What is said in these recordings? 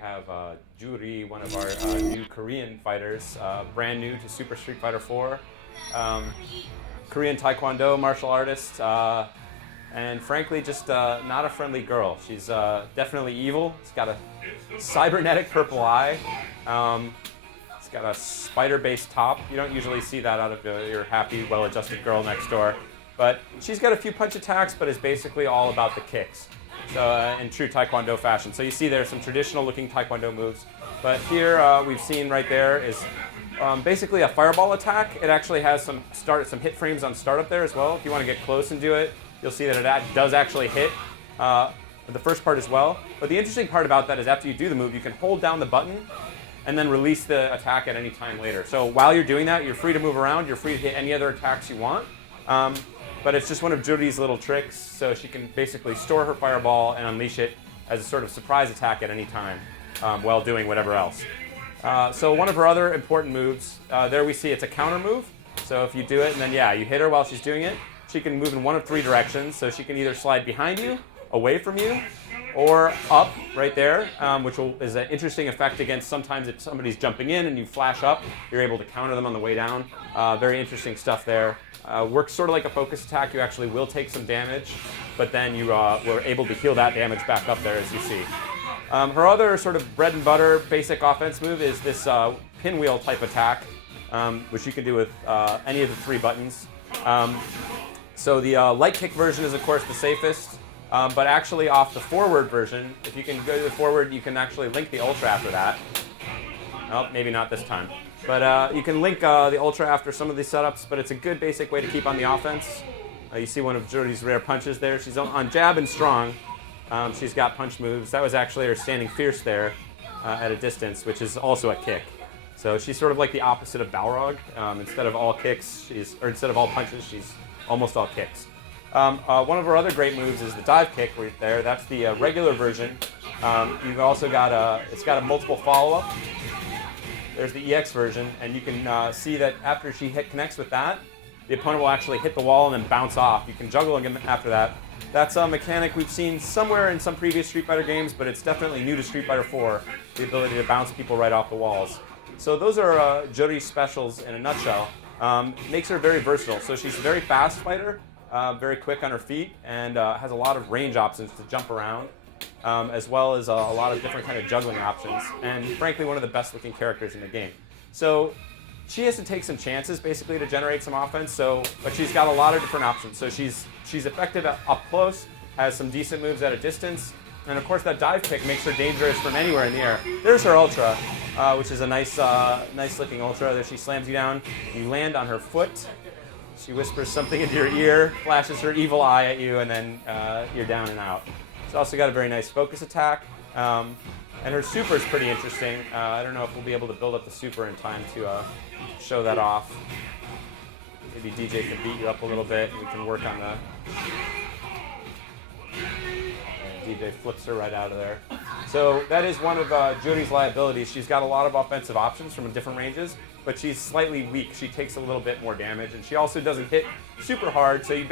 We have Juri, one of our new Korean fighters, brand new to Super Street Fighter 4. Korean Taekwondo martial artist, and frankly, just not a friendly girl. She's definitely evil. She's got a cybernetic purple eye. It's got a spider-based top. You don't usually see that out of your happy, well-adjusted girl next door. But she's got a few punch attacks, but is basically all about the kicks. So in true Taekwondo fashion. So you see there's some traditional-looking Taekwondo moves. But here we've seen right there is basically a fireball attack. It actually has some hit frames on startup there as well. If you want to get close and do it, you'll see that it does actually hit the first part as well. But the interesting part about that is after you do the move, you can hold down the button and then release the attack at any time later. So while you're doing that, you're free to move around. You're free to hit any other attacks you want. But it's just one of Juri's little tricks, so she can basically store her fireball and unleash it as a sort of surprise attack at any time while doing whatever else. So one of her other important moves, there we see it's a counter move. So if you do it and then, you hit her while she's doing it, she can move in one of three directions. So she can either slide behind you, away from you, or up right there, which is an interesting effect against sometimes if somebody's jumping in and you flash up, you're able to counter them on the way down. Very interesting stuff there. Works sort of like a focus attack. You actually will take some damage, but then you were able to heal that damage back up there, as you see. Her other sort of bread and butter basic offense move is this pinwheel type attack, which you can do with any of the three buttons. So the light kick version is, of course, the safest, but actually off the forward version, if you can go to the forward, you can actually link the ultra after that. Oh, maybe not this time. But you can link the ultra after some of these setups, but it's a good basic way to keep on the offense. You see one of Juri's rare punches there. She's on jab and strong. She's got punch moves. That was actually her standing fierce there at a distance, which is also a kick. So she's sort of like the opposite of Balrog. Instead of all punches, she's almost all kicks. One of her other great moves is the dive kick right there. That's the regular version. You've also got it's got a multiple follow-up. There's the EX version, and you can see that after she connects with that, the opponent will actually hit the wall and then bounce off. You can juggle again after that. That's a mechanic we've seen somewhere in some previous Street Fighter games, but it's definitely new to Street Fighter 4, the ability to bounce people right off the walls. So those are Juri's specials in a nutshell. Makes her very versatile. So she's a very fast fighter, very quick on her feet, and has a lot of range options to jump around. As well as a lot of different kind of juggling options, and frankly one of the best looking characters in the game. So she has to take some chances basically to generate some offense, but she's got a lot of different options. So she's effective up close, has some decent moves at a distance, and of course that dive kick makes her dangerous from anywhere in the air. There's her ultra, which is a nice looking ultra. There she slams you down, you land on her foot, she whispers something into your ear, flashes her evil eye at you, and then you're down and out. She's also got a very nice focus attack, and her super is pretty interesting. I don't know if we'll be able to build up the super in time to show that off. Maybe DJ can beat you up a little bit, and we can work on the... DJ flips her right out of there. So that is one of Juri's liabilities. She's got a lot of offensive options from different ranges, but she's slightly weak. She takes a little bit more damage, and she also doesn't hit super hard, so you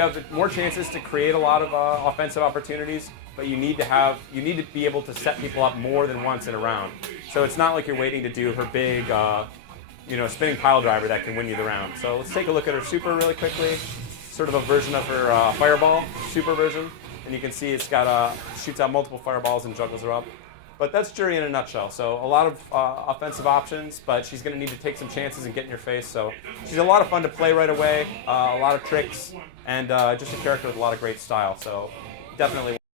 have more chances to create a lot of offensive opportunities, but you need to be able to set people up more than once in a round. So it's not like you're waiting to do her big spinning pile driver that can win you the round. So let's take a look at her super really quickly. Sort of a version of her fireball, super version. And you can see it's got shoots out multiple fireballs and juggles her up. But that's Juri in a nutshell. So a lot of offensive options, but she's going to need to take some chances and get in your face. So she's a lot of fun to play right away, a lot of tricks, and just a character with a lot of great style. So definitely.